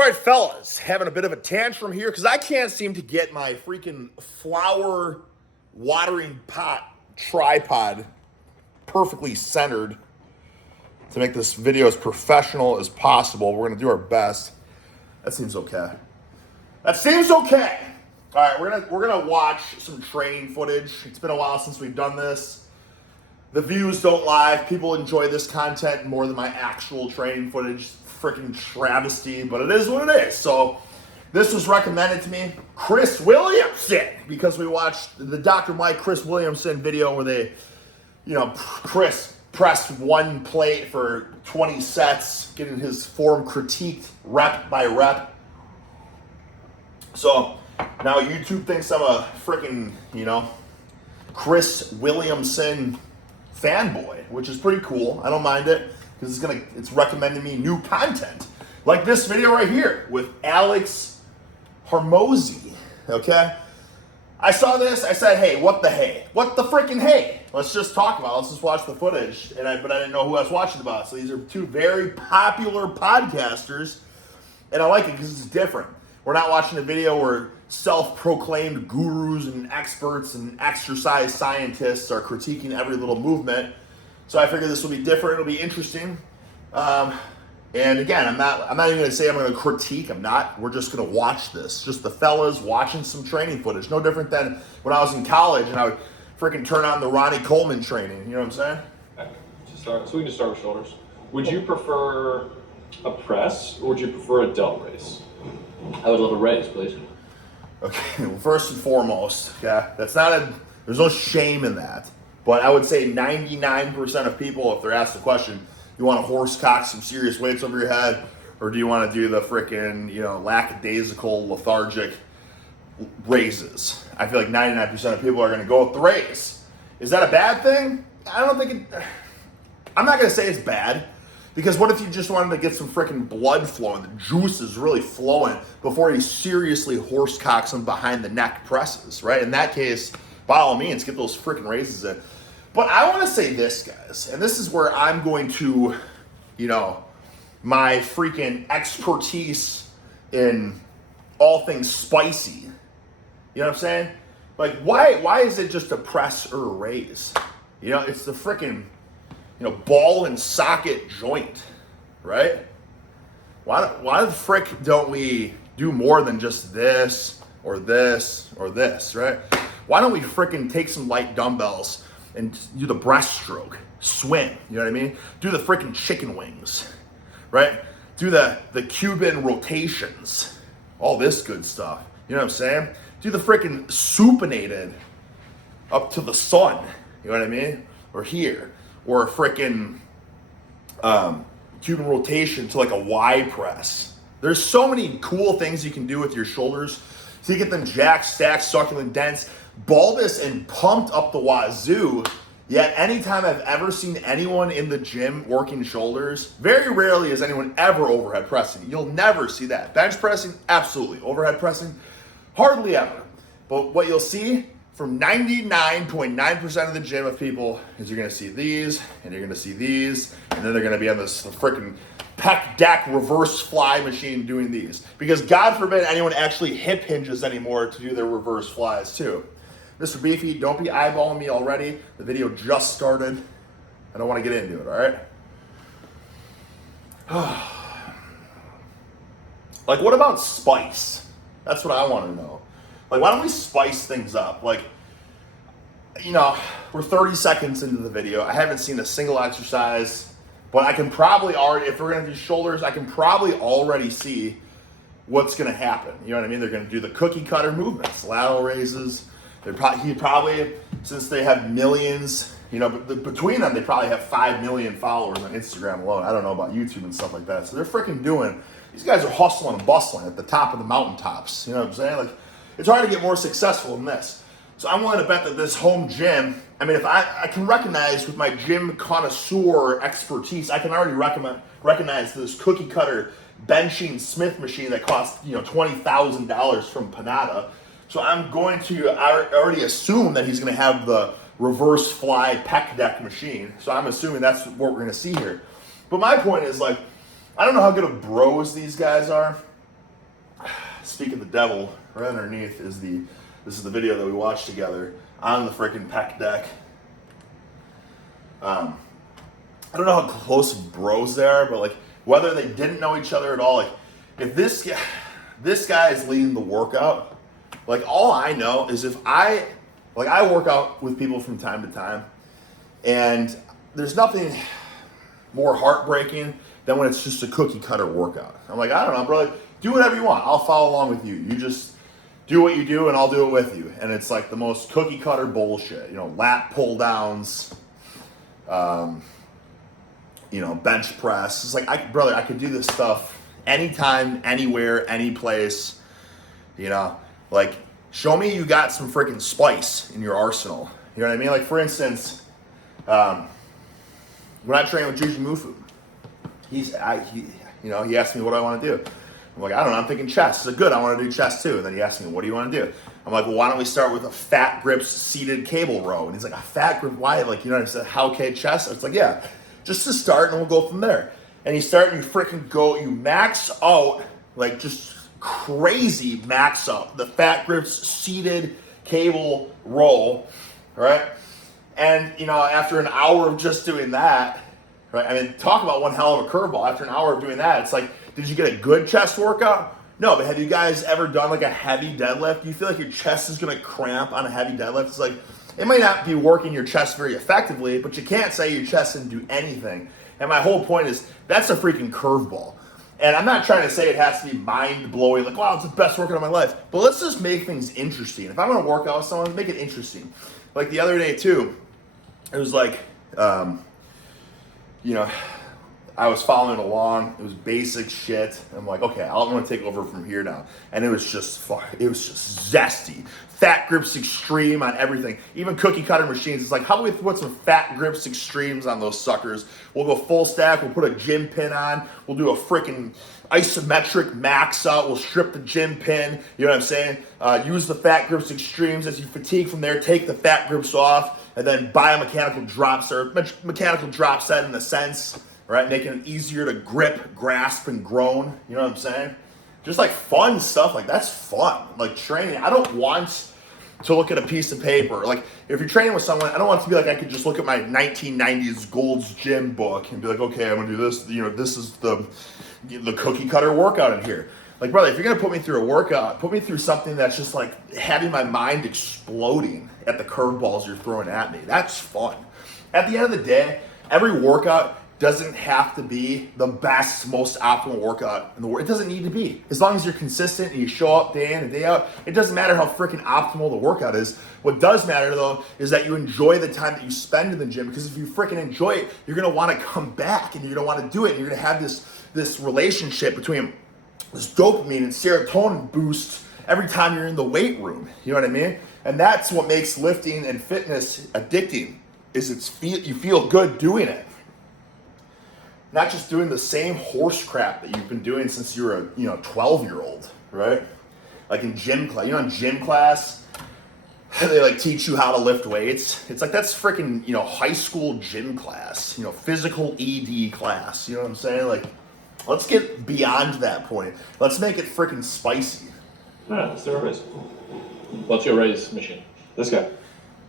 right, fellas, having a bit of a tantrum here because I can't seem to get my freaking flower watering pot tripod perfectly centered to make this video as professional as possible. We're going to do our best. That seems okay. That seems okay. All right, we're gonna watch some training footage. It's been a while since we've done this. The views don't lie. People enjoy this content more than my actual training footage. Freaking travesty, but it is what it is. So this was recommended to me, Chris Williamson, because we watched the Dr. Mike Chris Williamson video where they, Chris pressed one plate for 20 sets, getting his form critiqued rep by rep. So now YouTube thinks I'm a freaking, Chris Williamson fanboy, which is pretty cool. I don't mind it because it's recommending me new content. Like this video right here with Alex Hormozi, okay? I saw this, I said, hey, what the hey? What the freaking hey? Let's just talk about it. Let's just watch the footage. But I didn't know who I was watching about. So these are two very popular podcasters, and I like it because it's different. We're not watching a video where self-proclaimed gurus and experts and exercise scientists are critiquing every little movement. So I figured this will be different. It'll be interesting. And again, I'm not even going to say I'm going to critique. I'm not. We're just going to watch this. Just the fellas watching some training footage. No different than when I was in college and I would freaking turn on the Ronnie Coleman training. You know what I'm saying? So we can just start with shoulders. Would you prefer a press or would you prefer a delt raise? I would love a raise, please. Okay, well, first and foremost, yeah, there's no shame in that. But I would say 99% of people, if they're asked the question, you want to horse cock some serious weights over your head, or do you want to do the freaking, lackadaisical, lethargic raises? I feel like 99% of people are going to go with the raise. Is that a bad thing? I don't think I'm not going to say it's bad, because what if you just wanted to get some freaking blood flowing, the juice is really flowing before he seriously horse cocks them behind the neck presses, right? In that case, by all means, get those freaking raises in. But I want to say this, guys, and this is where I'm going to, my freaking expertise in all things spicy. You know what I'm saying? Like, why is it just a press or a raise? It's the freaking, ball and socket joint, right? Why the frick don't we do more than just this or this or this, right? Why don't we freaking take some light dumbbells and do the breaststroke, swing, you know what I mean? Do the freaking chicken wings, right? Do the Cuban rotations, all this good stuff, you know what I'm saying? Do the freaking supinated up to the sun, you know what I mean? Or here, or a freaking Cuban rotation to like a Y press. There's so many cool things you can do with your shoulders so you get them jacked, stacked, succulent, dense, bulbous and pumped up the wazoo. Yet anytime I've ever seen anyone in the gym working shoulders, very rarely is anyone ever overhead pressing. You'll never see that. Bench pressing, absolutely. Overhead pressing, hardly ever. But what you'll see from 99.9% of the gym of people is you're gonna see these, and you're gonna see these, and then they're gonna be on this freaking pec deck reverse fly machine doing these. Because God forbid anyone actually hip hinges anymore to do their reverse flies too. Mr. Beefy, don't be eyeballing me already. The video just started. I don't want to get into it, all right? Like, what about spice? That's what I want to know. Like, why don't we spice things up? Like, we're 30 seconds into the video. I haven't seen a single exercise, but I can probably already, if we're going to do shoulders, I can probably already see what's going to happen. You know what I mean? They're going to do the cookie cutter movements, lateral raises. He probably, since they have millions, between them, they probably have 5 million followers on Instagram alone. I don't know about YouTube and stuff like that. So they're freaking these guys are hustling and bustling at the top of the mountaintops. You know what I'm saying? Like, it's hard to get more successful than this. So I'm willing to bet that this home gym, if I can recognize with my gym connoisseur expertise, I can already recognize this cookie cutter benching Smith machine that costs, $20,000 from Panada. So I'm going to already assume that he's going to have the reverse fly pec deck machine. So I'm assuming that's what we're going to see here. But my point is, like, I don't know how good of bros these guys are. speak of the devil, right underneath this is the video that we watched together on the freaking pec deck. I don't know how close bros they are, but like whether they didn't know each other at all, like if this guy is leading the workout, like all I know is if I work out with people from time to time, and there's nothing more heartbreaking than when it's just a cookie cutter workout. I'm like, I don't know, bro, do whatever you want. I'll follow along with you. You just do what you do and I'll do it with you. And it's like the most cookie cutter bullshit, lat pull downs, bench press. It's like, I could do this stuff anytime, anywhere, any place, like show me you got some freaking spice in your arsenal. You know what I mean? Like for instance, when I train with Juju Mufu, he asked me what I want to do. I'm like, I don't know, I'm thinking chest. He's like, good, I want to do chest too. And then he asked me, what do you want to do? I'm like, well, why don't we start with a fat grips seated cable row? And he's like, a fat grip, why? Like, I said, how okay, chest? It's like, yeah, just to start and we'll go from there. And you start and you freaking go, you max out, like just crazy max out the fat grips seated cable row, right? And, after an hour of just doing that, right? I mean, talk about one hell of a curveball. After an hour of doing that, it's like, did you get a good chest workout? No, but have you guys ever done like a heavy deadlift? Do you feel like your chest is going to cramp on a heavy deadlift? It's like, it might not be working your chest very effectively, but you can't say your chest didn't do anything. And my whole point is, that's a freaking curveball. And I'm not trying to say it has to be mind-blowing, like, wow, it's the best workout of my life. But let's just make things interesting. If I'm going to work out with someone, make it interesting. Like the other day, too, it was like, I was following along. It was basic shit. I'm like, okay, I'm going to take over from here now. And it was just zesty. Fat grips extreme on everything. Even cookie cutter machines. It's like, how do we put some fat grips extremes on those suckers? We'll go full stack. We'll put a gym pin on. We'll do a freaking isometric max out. We'll strip the gym pin. You know what I'm saying? Use the fat grips extremes. As you fatigue from there, take the fat grips off. And then buy a mechanical drop set in a sense, right? Making it easier to grip, grasp, and groan. You know what I'm saying? Just like fun stuff, like that's fun. Like training, I don't want to look at a piece of paper. Like if you're training with someone, I don't want it to be like I could just look at my 1990s Gold's Gym book and be like, okay, I'm gonna do this. This is the cookie cutter workout in here. Like, brother, if you're gonna put me through a workout, put me through something that's just like having my mind exploding at the curveballs you're throwing at me. That's fun. At the end of the day, every workout doesn't have to be the best, most optimal workout in the world. It doesn't need to be. As long as you're consistent and you show up day in and day out, it doesn't matter how freaking optimal the workout is. What does matter though is that you enjoy the time that you spend in the gym, because if you freaking enjoy it, you're gonna wanna come back and you're gonna wanna do it. And you're gonna have this relationship between this dopamine and serotonin boost every time you're in the weight room. You know what I mean? And that's what makes lifting and fitness addicting, is you feel good doing it. Not just doing the same horse crap that you've been doing since you were a 12-year-old, right? Like in gym class. In gym class, they like teach you how to lift weights. It's like that's freaking, high school gym class, physical ED class. You know what I'm saying? Like, let's get beyond that point. Let's make it freaking spicy. Yeah, let's do a raise. What's your raise machine? This guy.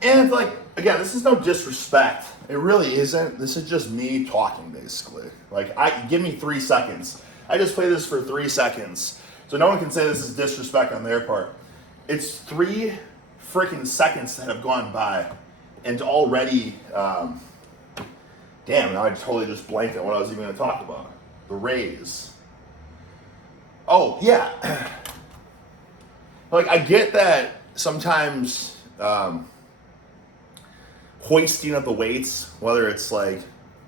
And like, again, this is no disrespect. It really isn't. This is just me talking, basically. Like, give me 3 seconds. I just play this for 3 seconds. So no one can say this is disrespect on their part. It's 3 freaking seconds that have gone by. And already, damn, now I totally just blanked on what I was even going to talk about. The raise. Oh, yeah. Like, I get that sometimes hoisting of the weights, whether it's like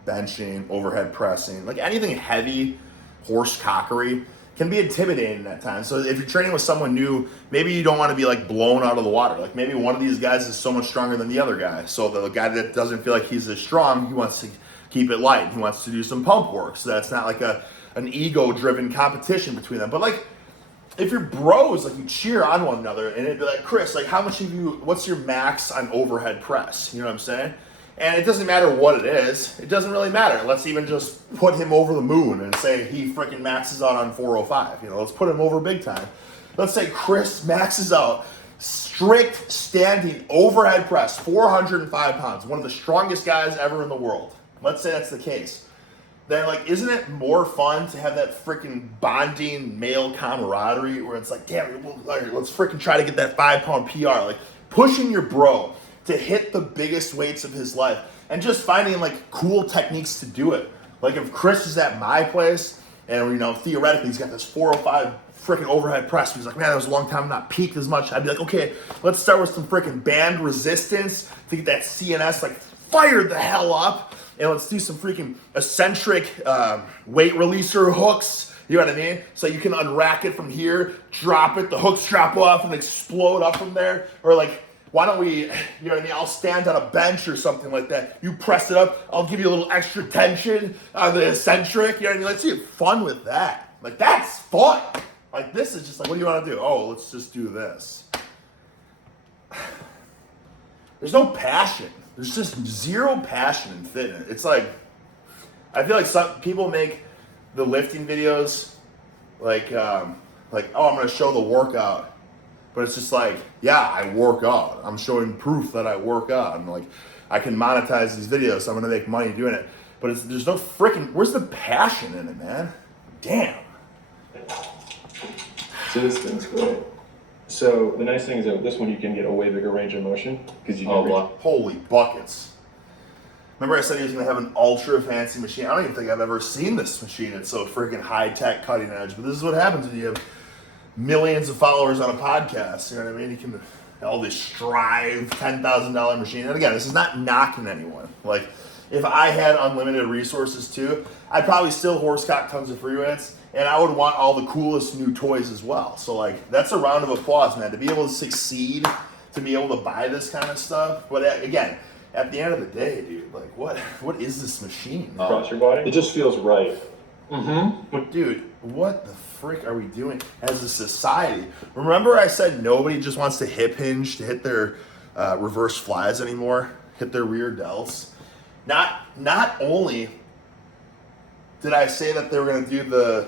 benching, overhead pressing, like anything heavy, horse cockery, can be intimidating at times. So if you're training with someone new, maybe you don't want to be like blown out of the water. Like maybe one of these guys is so much stronger than the other guy. So the guy that doesn't feel like he's as strong, he wants to keep it light. He wants to do some pump work. So that's not like an ego-driven competition between them. But like, if you're bros, like you cheer on one another, and it'd be like, Chris, like what's your max on overhead press? You know what I'm saying? And it doesn't matter what it is. It doesn't really matter. Let's even just put him over the moon and say he freaking maxes out on 405. Let's put him over big time. let's say Chris maxes out strict standing overhead press, 405 pounds, one of the strongest guys ever in the world. Let's say that's the case. Then, like, isn't it more fun to have that freaking bonding male camaraderie where it's like, damn, let's freaking try to get that 5-pound PR. Like, pushing your bro to hit the biggest weights of his life and just finding, like, cool techniques to do it. Like, if Chris is at my place and, you know, theoretically he's got this 405 freaking overhead press, he's like, man, that was a long time not peaked as much. I'd be like, okay, let's start with some freaking band resistance to get that CNS, like, fired the hell up. And let's do some freaking eccentric weight releaser hooks. You know what I mean? So you can unrack it from here, drop it, the hooks drop off and explode up from there. Or like, why don't we, you know what I mean? I'll stand on a bench or something like that. You press it up, I'll give you a little extra tension on the eccentric. You know what I mean? Let's see fun with that. Like, that's fun. Like, this is just like, what do you want to do? Oh, let's just do this. There's no passion. There's just zero passion in fitness. It's like, I feel like some people make the lifting videos like, oh, I'm going to show the workout. But it's just like, yeah, I work out. I'm showing proof that I work out. I'm like, I can monetize these videos, so I'm going to make money doing it. But there's no freaking, where's the passion in it, man? Damn. So this thing's great. So the nice thing is that with this one you can get a way bigger range of motion because you can holy buckets. Remember I said he was going to have an ultra fancy machine? I don't even think I've ever seen this machine. It's so freaking high-tech, cutting edge. But this is what happens when you have millions of followers on a podcast. You know what I mean? You can all this Strive $10,000 machine. And again, this is not knocking anyone. Like, if I had unlimited resources too, I'd probably still horsecock tons of free weights. And I would want all the coolest new toys as well. So, like, that's a round of applause, man. To be able to succeed, to be able to buy this kind of stuff. But again, at the end of the day, dude, like, what is this machine? Across your body? It just feels right. Mm-hmm. But, dude, what the frick are we doing as a society? Remember I said nobody just wants to hip hinge to hit their reverse flies anymore? Hit their rear delts? Not only did I say that they were going to do the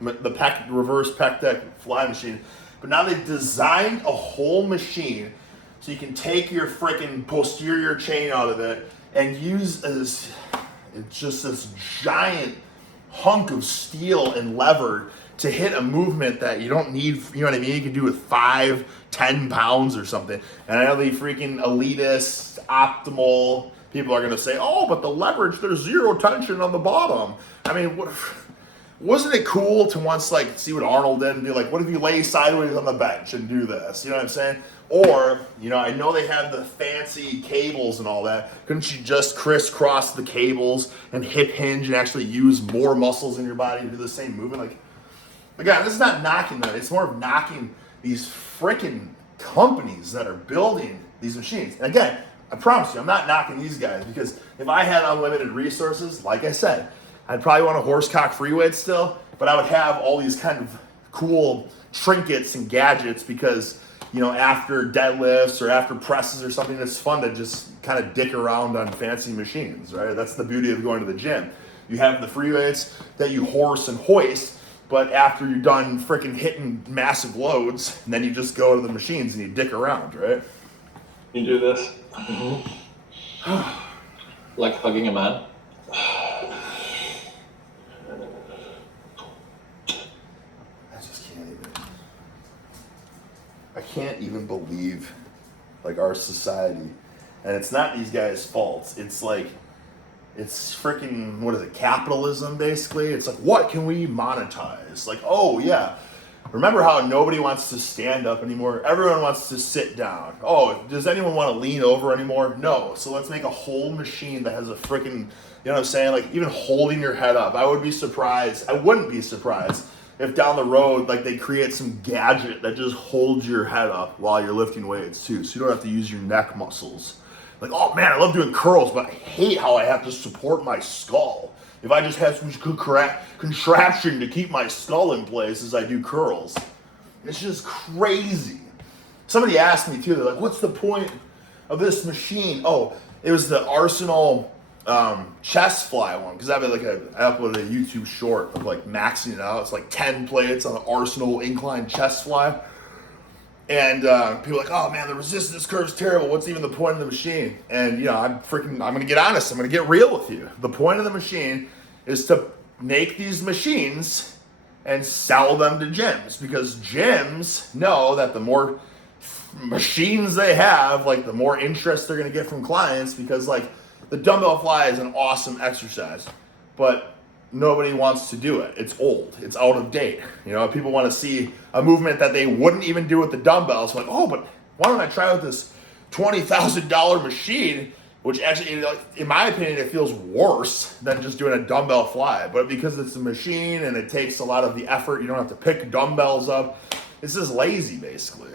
reverse pec deck fly machine, but now they've designed a whole machine so you can take your freaking posterior chain out of it and use it's just this giant hunk of steel and lever to hit a movement that you don't need, you know what I mean? You can do with 5-10 pounds or something. And I know the freaking elitist, optimal people are going to say, oh, but the leverage, there's zero tension on the bottom. I mean, wasn't it cool to once, like, see what Arnold did and be like, what if you lay sideways on the bench and do this? You know what I'm saying? Or, you know, I know they have the fancy cables and all that. Couldn't you just crisscross the cables and hip hinge and actually use more muscles in your body to do the same movement? Like, again, this is not knocking that. It's more of knocking these freaking companies that are building these machines. And again, I promise you, I'm not knocking these guys because if I had unlimited resources, like I said, I'd probably want a horsecock free weight still, but I would have all these kind of cool trinkets and gadgets because, you know, after deadlifts or after presses or something, it's fun to just kind of dick around on fancy machines, right? That's the beauty of going to the gym. You have the free weights that you horse and hoist, but after you're done freaking hitting massive loads, then you just go to the machines and you dick around, right? You do this? Mm-hmm. Like hugging a man? I can't even believe, like, our society, and it's not these guys' faults. It's like, it's freaking, what is it, capitalism, basically? It's like, what can we monetize? Like, oh, yeah. Remember how nobody wants to stand up anymore? Everyone wants to sit down. Oh, does anyone want to lean over anymore? No. So let's make a whole machine that has a freaking, you know what I'm saying? Like, even holding your head up. I wouldn't be surprised if down the road, like, they create some gadget that just holds your head up while you're lifting weights too, so you don't have to use your neck muscles. Like, oh man, I love doing curls, but I hate how I have to support my skull. If I just have some contraption to keep my skull in place as I do curls. It's just crazy. Somebody asked me too, they're like, what's the point of this machine? Oh, it was the Arsenal chest fly one, because I uploaded a YouTube short of like maxing it out. It's like 10 plates on an Arsenal incline chest fly. And people are like, oh man, the resistance curve's terrible. What's even the point of the machine? And I'm gonna get honest. I'm gonna get real with you. The point of the machine is to make these machines and sell them to gyms, because gyms know that the more machines they have, like the more interest they're gonna get from clients, because like the dumbbell fly is an awesome exercise, but nobody wants to do it. It's old. It's out of date. People want to see a movement that they wouldn't even do with the dumbbells. Like, oh, but why don't I try with this $20,000 machine, which actually, in my opinion, it feels worse than just doing a dumbbell fly. But because it's a machine and it takes a lot of the effort, you don't have to pick dumbbells up. It's just lazy, basically.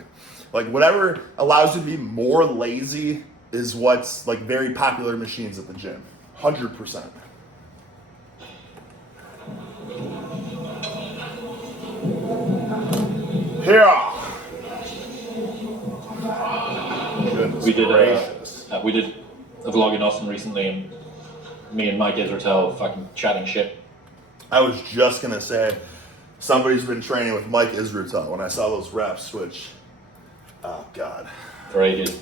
Like, whatever allows you to be more lazy is what's like very popular machines at the gym. 100%. Here. We did a vlog in Austin recently, and me and Mike Israel fucking chatting shit. I was just gonna say, somebody's been training with Mike Israel when I saw those reps, which, oh god. For ages.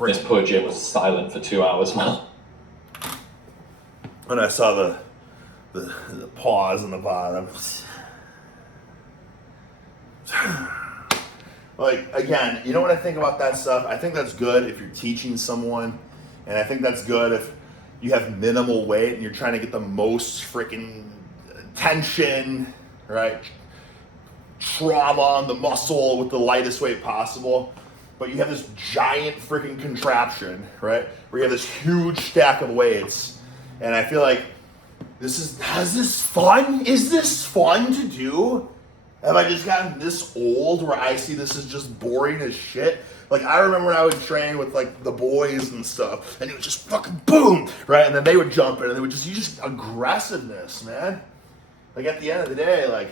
This poor gym was silent for 2 hours, man. And I saw the pause on the bottom. Like, again, you know what I think about that stuff? I think that's good if you're teaching someone, and I think that's good if you have minimal weight and you're trying to get the most freaking tension, right? Trauma on the muscle with the lightest weight possible. But you have this giant freaking contraption, right? Where you have this huge stack of weights. And I feel like is this fun? Is this fun to do? Have I just gotten this old where I see this as just boring as shit? Like, I remember when I would train with like the boys and stuff, and it was just fucking boom, right? And then they would jump in and they would just aggressiveness, man. Like, at the end of the day, like,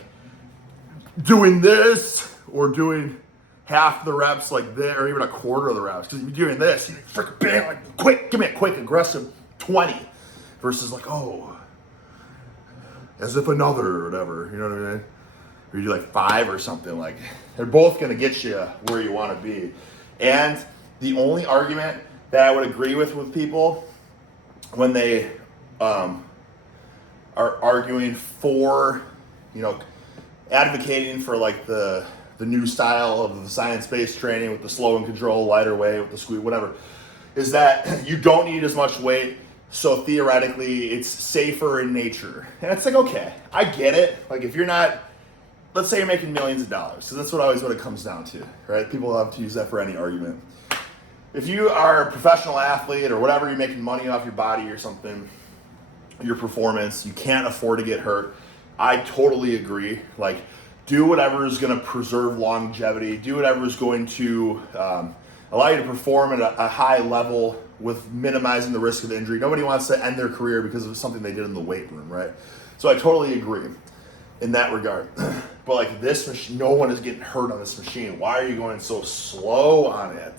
doing this or doing half the reps like this, or even a quarter of the reps, because if you're doing this, you freaking bam, like, quick, give me a quick, aggressive 20 versus like, oh, as if another or whatever, you know what I mean? Or you do like 5 or something. Like, they're both going to get you where you want to be. And the only argument that I would agree with people when they are arguing for, advocating for like the new style of the science-based training with the slow and control, lighter weight, with the squeeze, whatever, is that you don't need as much weight, so theoretically it's safer in nature. And it's like, okay, I get it. Like, if you're not, let's say you're making millions of dollars, so that's what it comes down to, right? People love to use that for any argument. If you are a professional athlete or whatever, you're making money off your body or something, your performance, you can't afford to get hurt. I totally agree. Like, do whatever is going to preserve longevity. Do whatever is going to allow you to perform at a high level with minimizing the risk of injury. Nobody wants to end their career because of something they did in the weight room, right? So I totally agree in that regard. But like, this machine, no one is getting hurt on this machine. Why are you going so slow on it?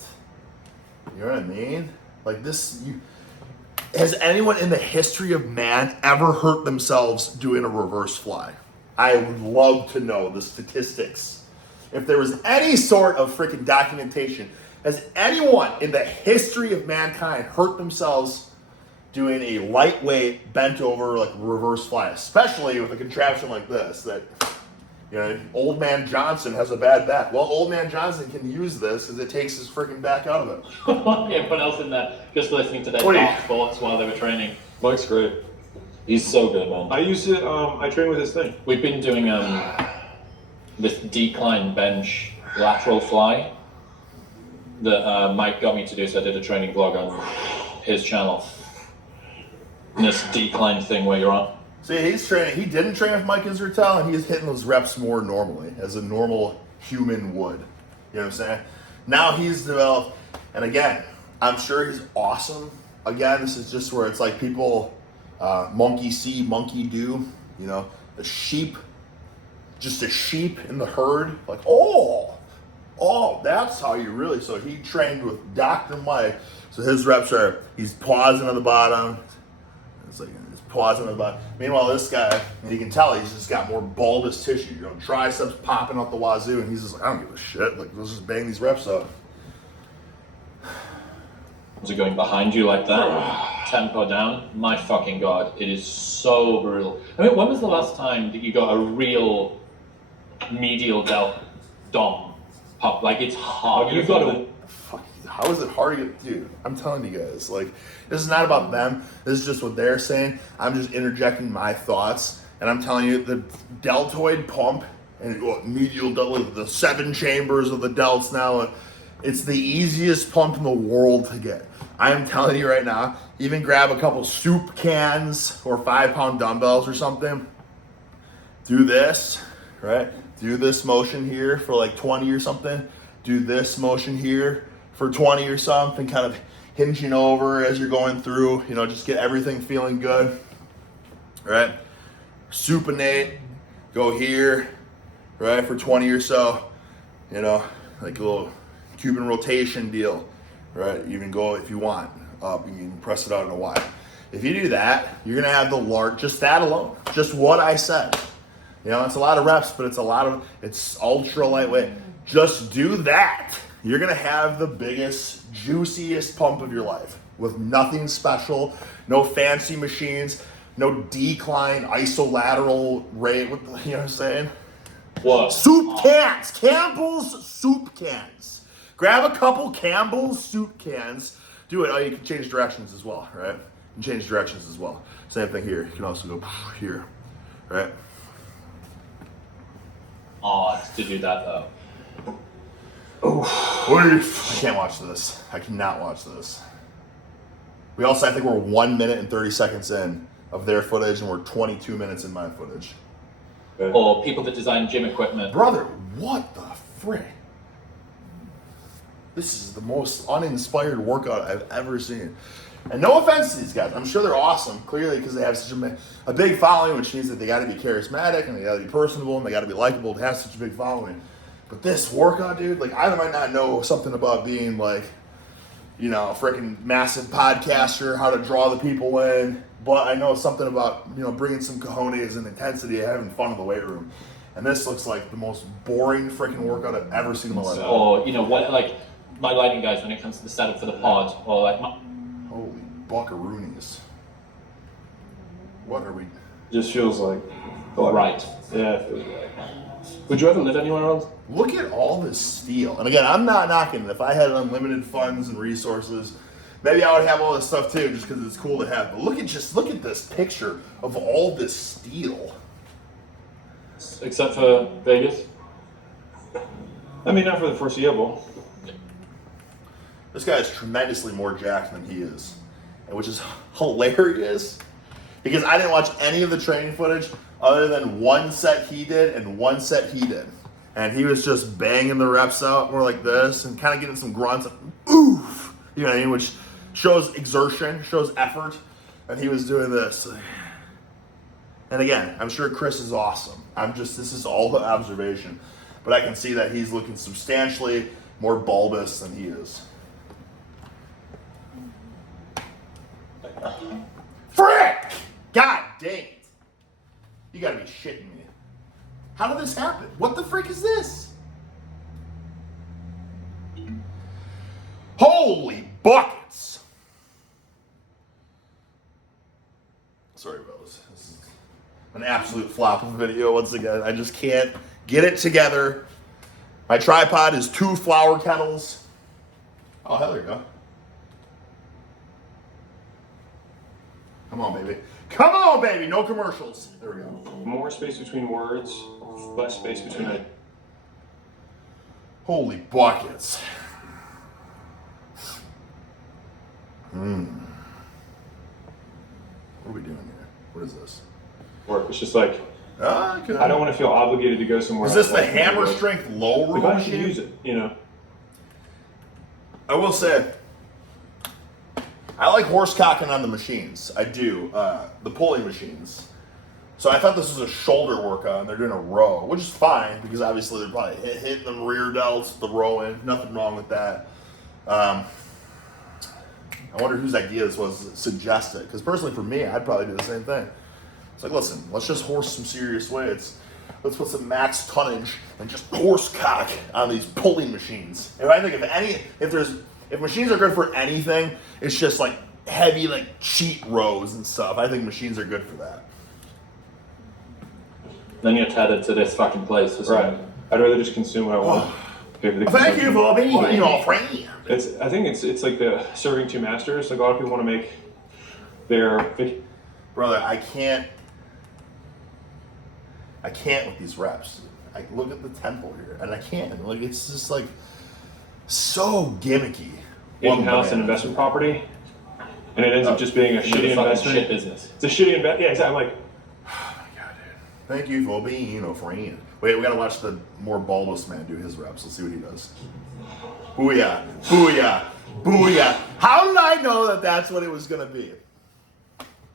You know what I mean? Like, has anyone in the history of man ever hurt themselves doing a reverse fly? I would love to know the statistics. If there was any sort of freaking documentation, has anyone in the history of mankind hurt themselves doing a lightweight, bent over, like, reverse fly, especially with a contraption like this that, Old Man Johnson has a bad back. Well, Old Man Johnson can use this because it takes his freaking back out of it. Everyone else in there just listening to their dark thoughts while they were training. Mike's great. He's so good, man. I used to, I train with his thing. We've been doing this decline bench lateral fly that Mike got me to do, so I did a training vlog on his channel. And this decline thing where you're on. See, he's training. He didn't train with Mike Israel, and he's hitting those reps more normally, as a normal human would. You know what I'm saying? Now he's developed, and again, I'm sure he's awesome. Again, this is just where it's like people, monkey see, monkey do. A sheep, just a sheep in the herd. Like, oh, that's how you really. So he trained with Dr. Mike. So his reps are, he's pausing on the bottom, It's like it's pausing about. Meanwhile, this guy, you can tell he's just got more bulbous tissue. Triceps popping out the wazoo, and he's just like, I don't give a shit. Like, let's just bang these reps out. Was it going behind you like that? Tempo down? My fucking God, it is so brutal. I mean, when was the last time that you got a real medial dom pop? Like, it's hard. You've got to... How is it hard to get, dude? I'm telling you guys, like, this is not about them. This is just what they're saying. I'm just interjecting my thoughts, and I'm telling you, the deltoid pump and medial deltoid, the 7 chambers of the delts now, it's the easiest pump in the world to get. I'm telling you right now, even grab a couple soup cans or 5-pound dumbbells or something. Do this, right? Do this motion here for like 20 or something. Do this motion here for 20 or something, kind of hinging over as you're going through, just get everything feeling good, right? Supinate, go here, right, for 20 or so, like a little Cuban rotation deal, right? You can go, if you want, up, you can press it out in a Y. If you do that, you're gonna have the large, just that alone, just what I said. It's a lot of reps, but it's ultra lightweight. Just do that. You're gonna have the biggest, juiciest pump of your life with nothing special, no fancy machines, no decline isolateral rate. You know what I'm saying? What? Soup cans, Campbell's soup cans. Grab a couple Campbell's soup cans. Do it. Oh, you can change directions as well, right? You can change directions as well. Same thing here. You can also go here, right? Oh, to do that though. I can't watch this. I cannot watch this. I think we're 1 minute and 30 seconds in of their footage, and we're 22 minutes in my footage. Or people that design gym equipment. Brother, what the frick? This is the most uninspired workout I've ever seen. And no offense to these guys. I'm sure they're awesome, clearly, because they have such a big following, which means that they got to be charismatic, and they got to be personable, and they got to be likable to have such a big following. But this workout, dude, like, I might not know something about being, like, a freaking massive podcaster, how to draw the people in, but I know something about, bringing some cojones and intensity and having fun in the weight room. And this looks like the most boring freaking workout I've ever seen in my life. Or, what, like, my lighting guys when it comes to the setup for the pod, or like my... Holy buckaroonies. What are we... Just feels like... Right. Yeah, it feels right. Would you ever live anywhere else? Look at all this steel. And again, I'm not knocking it. If I had unlimited funds and resources, maybe I would have all this stuff too, just because it's cool to have. But look at this picture of all this steel. Except for Vegas? I mean, not for the foreseeable. This guy is tremendously more jacked than he is, and which is hilarious because I didn't watch any of the training footage other than one set he did and one set he did. And he was just banging the reps out more like this and kind of getting some grunts, oof, you know what I mean, which shows exertion, shows effort. And he was doing this. And again, I'm sure Chris is awesome. This is all the observation. But I can see that he's looking substantially more bulbous than he is. Frick! God dang it. You gotta be shitting me. How did this happen? What the frick is this? Holy buckets! Sorry, fellas. This is an absolute flop of a video once again. I just can't get it together. My tripod is 2 flour kettles. Oh, hell, there you go. Come on, baby. Come on, baby. No commercials. There we go. More space between words, less space between it. Holy buckets. What are we doing here? What is this? Work. It's just like, Okay. I don't want to feel obligated to go somewhere. Is this the else. hammer strength low row Like, I should machine? use it, you know. I will say, I like horse cocking on the machines. I do. The pulling machines. So I thought this was a shoulder workout, and they're doing a row, which is fine, because obviously they're probably hitting them rear delts, the rowing. Nothing wrong with that. I wonder whose idea this was to suggest it. Because personally, for me, I'd probably do the same thing. It's like, listen, let's just horse some serious weights. Let's put some max tonnage and just horse cock on these pulling machines. And I think if machines are good for anything, it's just like heavy like cheat rows and stuff. I think machines are good for that. Then you're tethered to this fucking place. Right. I'd rather just consume what I want. Thank you for being your friend. I think it's like the serving two masters. Like a lot of people want to make their. Brother, I can't with these reps. I look at the tempo here, and I can't. Like, it's just like so gimmicky. In-house and investment property, and it ends up just being a shitty investment. Shit business. It's a shitty investment. Yeah, exactly. I'm like, oh my god, dude. Thank you for being a friend. Wait, we gotta watch the more bulbous man do his reps. Let's see what he does. Booyah, booyah, booyah. How did I know that that's what it was gonna be?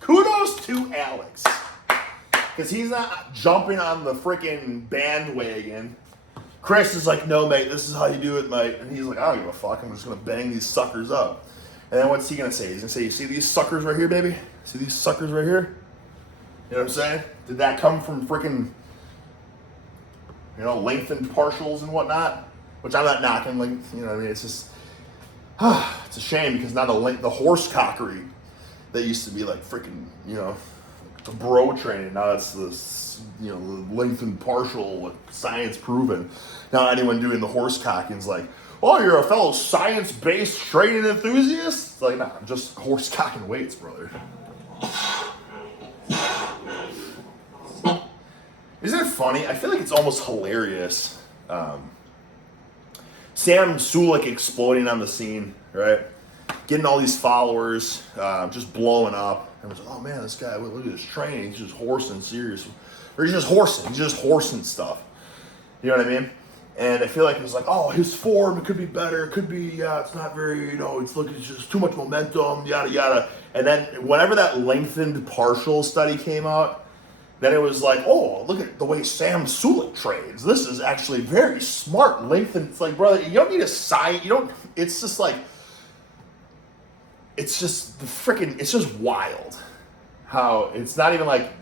Kudos to Alex. Because he's not jumping on the freaking bandwagon. Chris is like, no, mate, this is how you do it, mate. And he's like, I don't give a fuck. I'm just going to bang these suckers up. And then what's he going to say? He's going to say, you see these suckers right here, baby? See these suckers right here? You know what I'm saying? Did that come from freaking, lengthened partials and whatnot? Which I'm not knocking. Like, you know what I mean? It's just, it's a shame because now the horse cockery that used to be like freaking, the bro training. Now it's this, the lengthened partial, science proven. Now anyone doing the horse cocking is like, oh, you're a fellow science-based training enthusiast? It's like, nah, I'm just horse cocking weights, brother. Isn't it funny? I feel like it's almost hilarious. Sam Sulek exploding on the scene, right? Getting all these followers, just blowing up. Everyone's like, oh man, this guy, look at his training. He's just horsing serious. Or he's just horsing stuff. You know what I mean? And I feel like it was like, oh, his form, it could be better. It could be, it's not very, it's just too much momentum, yada, yada. And then whenever that lengthened partial study came out, then it was like, oh, look at the way Sam Sulek trains. This is actually very smart, lengthened. It's like, brother, you don't need a science. It's just like, it's just it's just wild how it's not even like,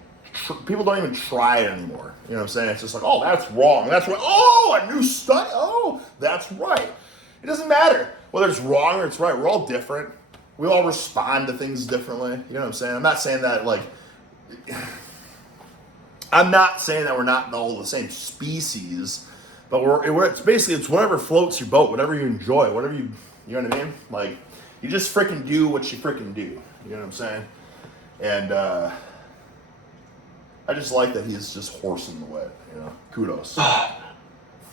people don't even try it anymore. You know what I'm saying? It's just like, oh, that's wrong. That's right. Oh, a new study. Oh, that's right. It doesn't matter whether it's wrong or it's right. We're all different. We all respond to things differently. You know what I'm saying? I'm not saying that we're not all the same species, but it's basically, it's whatever floats your boat, whatever you enjoy, whatever you know what I mean? Like, you just freaking do what you freaking do. You know what I'm saying? And I just like that he's just horsing the way. Kudos.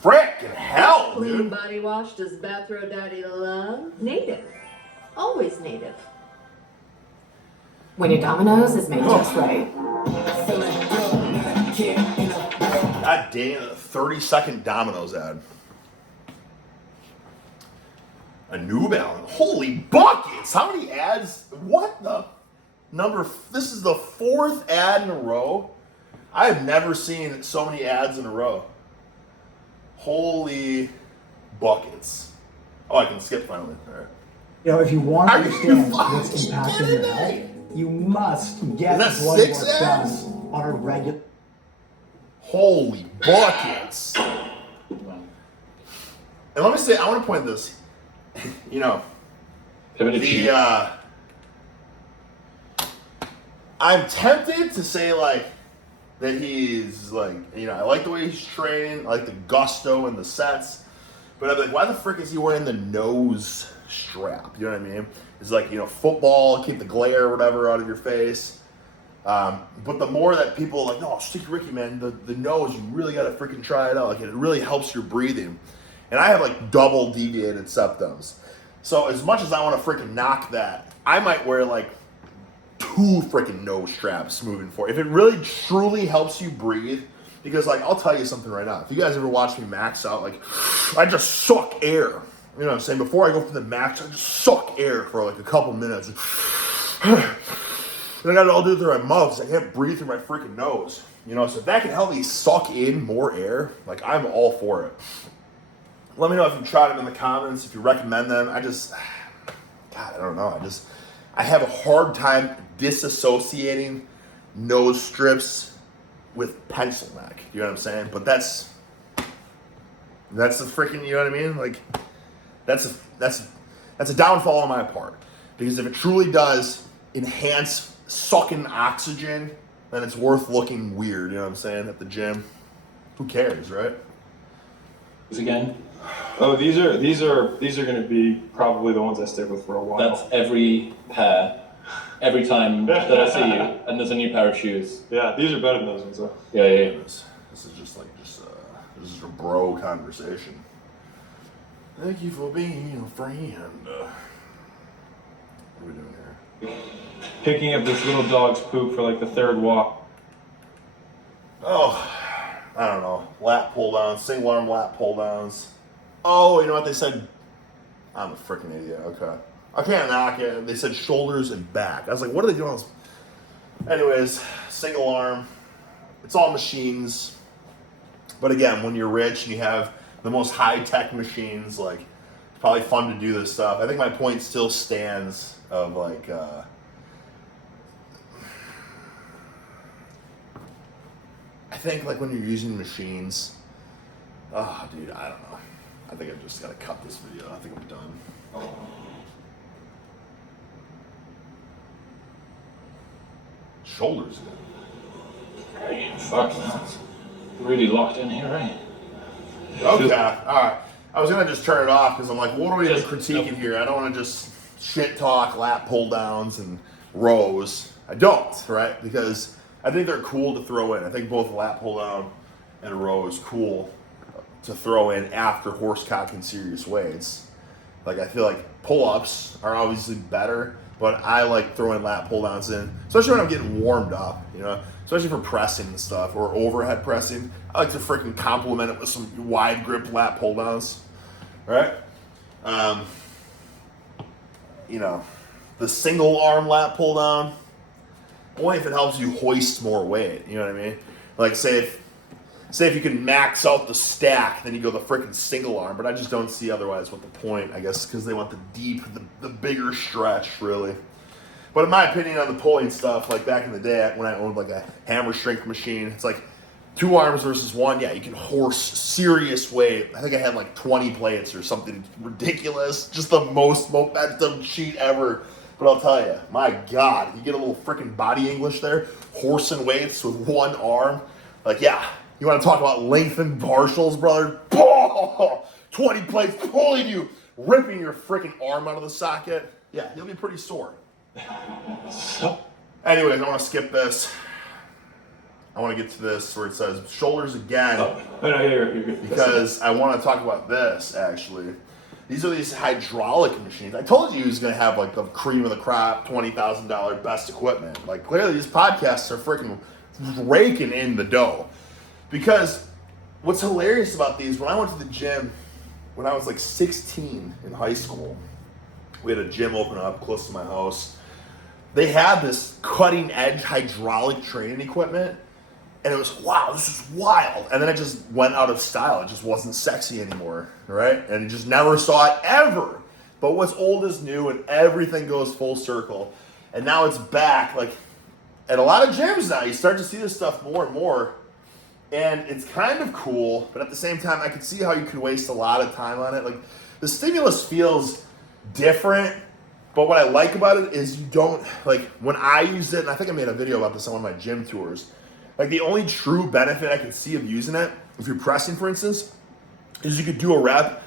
Frickin' hell, Clean dude. body wash, does bathrobe daddy love? Native. Always native. When your Domino's is made just right. God damn, a 30-second Domino's ad. A New Balance. Holy buckets! How many ads? What the number? This is the 4th ad in a row. I have never seen so many ads in a row. Holy buckets. Oh, I can skip finally. All right. If you want to Are you understand fucking what's impacting kidding your health, me? you must get Is that blood 6 work done ads? on a regular. Holy buckets. And let me say, I want to point this. I'm tempted to say that he's I like the way he's training, I like the gusto and the sets, but I'm like, why the frick is he wearing the nose strap? You know what I mean? It's like, football, keep the glare or whatever out of your face. But the more that people are like, no, Sticky Ricky, man, the nose, you really got to freaking try it out. It really helps your breathing. And I have double deviated septums. So as much as I want to freaking knock that, I might wear 2 freaking nose straps moving forward. If it really truly helps you breathe, because I'll tell you something right now. If you guys ever watch me max out, I just suck air. You know what I'm saying? Before I go for the max, I just suck air for a couple minutes. And I got to all do it through my mouth because I can't breathe through my freaking nose. So if that can help me suck in more air, I'm all for it. Let me know if you've tried them in the comments, if you recommend them. God, I don't know. I have a hard time disassociating nose strips with pencil neck. You know what I'm saying? But that's the freaking, you know what I mean? Like, that's a downfall on my part. Because if it truly does enhance sucking oxygen, then it's worth looking weird, you know what I'm saying, at the gym. Who cares, right? Again, Oh, these are going to be probably the ones I stick with for a while. that's every pair. Every time that I see you, and there's a new pair of shoes. Yeah, these are better than those ones though. Yeah. This is just this is a bro conversation. Thank you for being a friend. What are we doing here? Picking up this little dog's poop for like the third walk. Oh, I don't know. Lat pull downs, single arm lat pull downs. Oh, you know what they said? I'm a freaking idiot. Okay. I can't knock it. They said shoulders and back. I was like, what are they doing on this? Anyways, single arm. It's all machines. But again, when you're rich and you have the most high-tech machines, like, it's probably fun to do this stuff. I think my point still stands of, like, I think, like, when you're using machines, oh, dude, I don't know. I think I just got to cut this video. I think I'm done. Shoulders again. Hey, fuck, that's really locked in here, right? Okay, alright. I was gonna just turn it off because I'm like, what are we Just- critiquing here? I don't want to just shit talk lat pull downs and rows. I don't, right? Because I think they're cool to throw in. I think both lat pull down and a row is cool to throw in after horsecock and serious weights. Like, I feel like pull-ups are obviously better, but I like throwing lat pull-downs in, especially when I'm getting warmed up, you know, especially for pressing and stuff, or overhead pressing. I like to freaking complement it with some wide grip lat pull-downs, right? You know, the single arm lat pull-down, only if it helps you hoist more weight, you know what I mean? Like, say if you can max out the stack, then you go the freaking single arm. But I just don't see otherwise what the point, I guess, because they want the deep, the bigger stretch, really. But in my opinion on the pulling stuff, like back in the day when I owned like a hammer strength machine, it's like 2 arms versus 1. Yeah, you can horse serious weight. I think I had like 20 plates or something ridiculous. Just the most momentum sheet ever. But I'll tell you, my God, you get a little freaking body English there, horsing weights with 1 arm. Like, yeah. You want to talk about lengthened partials, brother? Oh, 20 plates pulling you, ripping your freaking arm out of the socket. Yeah, you'll be pretty sore. Anyways, I want to skip this. I want to get to this where it says shoulders again. Oh, no, yeah, you're good. Because I want to talk about this, actually. These are these hydraulic machines. I told you he was going to have like the cream of the crop, $20,000 best equipment. Like, clearly these podcasts are freaking raking in the dough. Because what's hilarious about these, when I went to the gym when I was like 16 in high school, we had a gym open up close to my house. They had this cutting edge hydraulic training equipment, and it was, wow, this is wild. And then it just went out of style. It just wasn't sexy anymore, right? And you just never saw it ever. But what's old is new, and everything goes full circle. And now it's back. Like, at a lot of gyms now, you start to see this stuff more and more. And it's kind of cool, but at the same time, I could see how you could waste a lot of time on it. Like, the stimulus feels different, but what I like about it is you don't, like, when I use it, and I think I made a video about this on one of my gym tours, like, the only true benefit I can see of using it, if you're pressing, for instance, is you could do a rep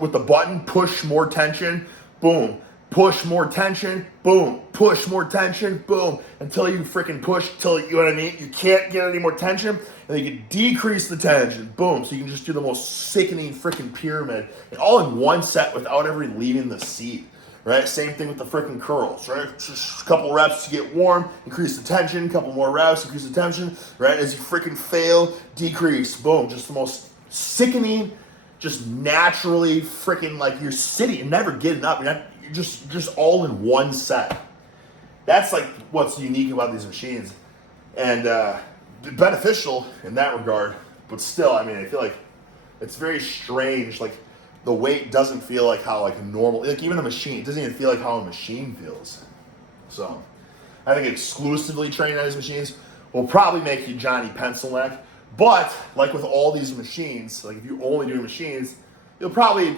with the button, push more tension, boom. Push more tension, boom. Push more tension, boom. Until you freaking push, till, you know what I mean? You can't get any more tension, and then you can decrease the tension, boom. So you can just do the most sickening freaking pyramid, and all in one set without ever leaving the seat, right? Same thing with the freaking curls, right? Just a couple reps to get warm, increase the tension, couple more reps, increase the tension, right? As you freaking fail, decrease, boom. Just the most sickening, just naturally freaking, like, you're sitting and never getting up. You're just all in one set. That's like what's unique about these machines, and beneficial in that regard. But still, I mean, I feel like it's very strange. Like, the weight doesn't feel like how like a normal, like even a machine, it doesn't even feel like how a machine feels. So I think exclusively training on these machines will probably make you Johnny Pencil-neck. But like with all these machines, like if you only do machines, you'll probably,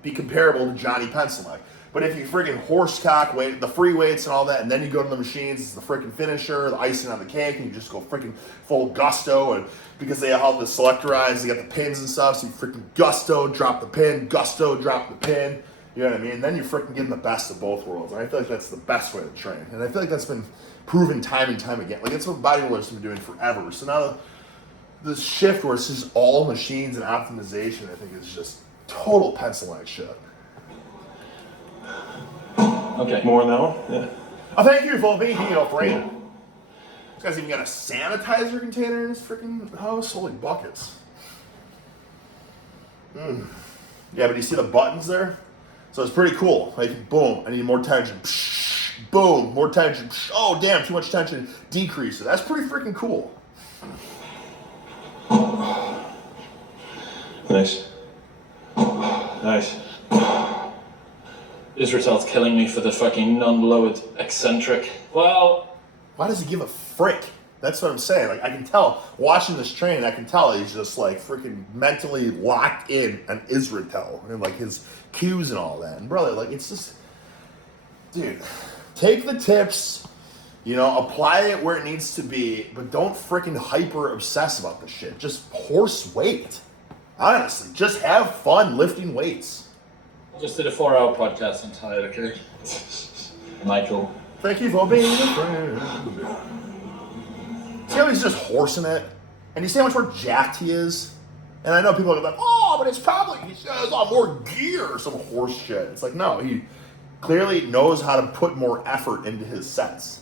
be comparable to Johnny Pencil-neck. But if you friggin' horsecock weight, the free weights and all that, and then you go to the machines, it's the freaking finisher, the icing on the cake, and you just go freaking full gusto. And because they have the selectorized, they got the pins and stuff, so you freaking gusto, drop the pin, gusto, drop the pin. You know what I mean? And then you're freaking getting the best of both worlds. And I feel like that's the best way to train. And I feel like that's been proven time and time again. Like, it's what bodybuilders have been doing forever. So now this shift where it's just all machines and optimization, I think is just total pencil-neck shit. Okay. More on that one? Yeah. Oh, thank you for being afraid. This guy's even got a sanitizer container in his freaking house. Holy buckets. Yeah, but you see the buttons there? So it's pretty cool. Like, boom, I need more tension. Psh, boom, more tension. Psh, oh, damn, too much tension. Decrease it. That's pretty freaking cool. Nice. Nice. Israel's killing me for the fucking non-lowered eccentric. Well, Why does he give a frick? That's what I'm saying. Like, I can tell, watching this train, I can tell he's just like freaking mentally locked in on Israel and like his cues and all that. And brother, like, it's just, dude, take the tips, apply it where it needs to be, but don't freaking hyper obsess about the shit. Just horse weight. Honestly, just have fun lifting weights. just did a 4-hour podcast on tired, okay? Michael. Thank you for being a friend. See how he's just horsing it? And you see how much more jacked he is? And I know people are like, oh, but it's probably, he has a lot more gear or some horse shit. It's like, no, he clearly knows how to put more effort into his sets.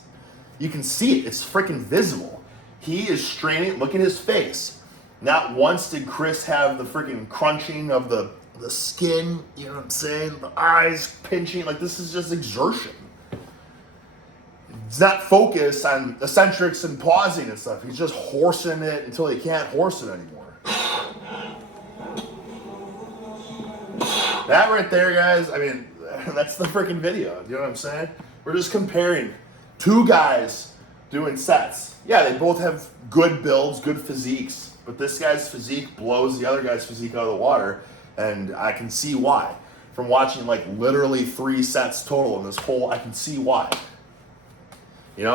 You can see it. It's freaking visible. He is straining. Look at his face. Not once did Chris have the freaking crunching of the skin, you know what I'm saying? The eyes pinching. Like, this is just exertion. He's not focused on eccentrics and pausing and stuff. He's just horsing it until he can't horse it anymore. That right there, guys, I mean, that's the freaking video. You know what I'm saying? We're just comparing two guys doing sets. Yeah, they both have good builds, good physiques, but this guy's physique blows the other guy's physique out of the water, and I can see why. From watching like literally 3 sets total in this whole, I can see why.